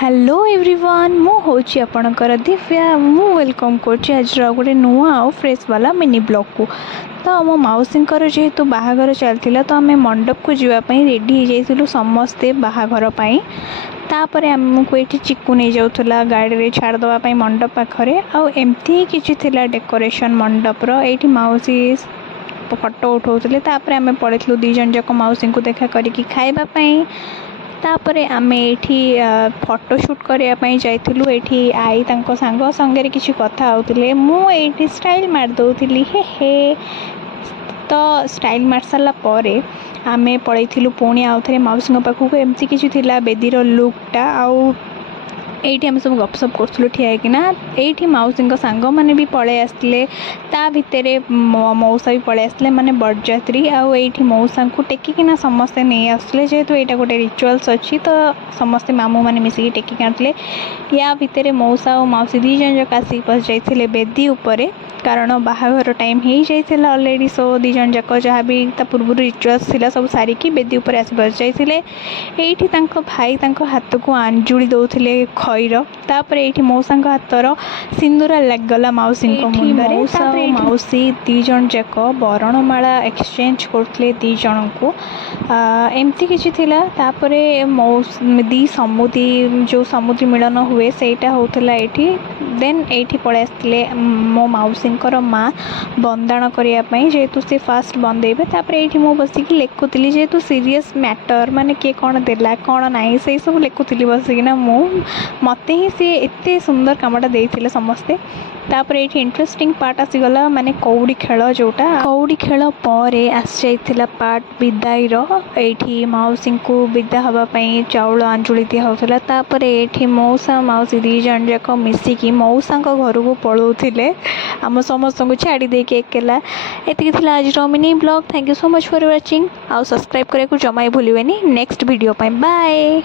Hello everyone मु होची आपणकर दिव्या मु वेलकम करछि आज गोटे नुआ आउ फ्रेश वाला मिनी ब्लॉग को। तो मो मौसींकर जेहेतु बाहाघर चलता तो आम मंडप को जीवाई रेडी हो जाइलु समस्ते बाहाघर पाई। तापर आमको ये चिकू नहीं जाऊला गाड़ी में छाड़देवाई मंडप पाखरे आमती किसी डेकोरेशन मंडपर ये मौसी फोटो उठाऊले। आम पड़ेलु दी जन जाक मौसी को देखा करके खावाई। तापर आम ये फोटोशूट करने जाइलु। ये आई सांग संगे किसी कथा होते मुझे स्टाइल मारदे हे तो स्टाइल मार सारा आम पलू पुणी आउ थे मौसी पाखक एमती किसी बेदीर लुकटा आउ ये आम सब गपसप करूँ ठिया किना। ये मौसी सांग मैंने भी पलि आसते ता भितर मौसा भी पलि आसते माने बरजात्री आउ ये मौसा को टेकिना समस्ते नहीं आसते जेहेतु यहाँ गोटे रिचुअल्स अच्छी तो समस्ते मामू मैंने मिसिकी टेकिक आनते। या भितर मौसा और मौसी दी जन जाक आसिक बस जाते बेदी उपरे कारण बाहाघर टाइम हो जाता अलरेडी। सो दी जन जाक जहाँ भी पूर्व रिचुअल्स थी सब सारिकी बेदी उपर आस बस जाते। ये भाई हाथ को आंजुली दौले खईर तापर ये मौसा हाथर सिंदूरा लगगला मौसी मुंडे। मौसी दी जन जाक बरणमाला एक्सचेंज करते दी जन को एमती किसी तापर दी समुदी जो समुद्री मिलन हुए सेटा होता ये। देन ये पलि आसते मो मौसी माँ बंदाण करने जेहेतु से फास्ट बंदेबे। तापर ये मुझे बसिक लिखुली जेहेतु सीरीयस मैटर माने किए कौन देला कौन ना से सब लिखुली बसिकिना मत ही सी एत सुंदर कमटा देते समस्ते। तापर ये इंटरेस्टिंग पार्ट आसीगला माने कौड़ी खेल जोटा कौड़ी खेल पर आस जाइथिला पार्ट विदाईर। ये मौसी को विदा हाँपाई चाउल आंजुली दिहला। तापर ये मौसा मौसी दी जन जाक मिसिकी मौसा घर को पलाऊले आम समस्त को छाड़ी देके एकेला। एति आज mini blog. Thank you so much for watching. आउ सब्सक्राइब करने को जमा ही भूलिए नेक्स्ट वीडियो बाय।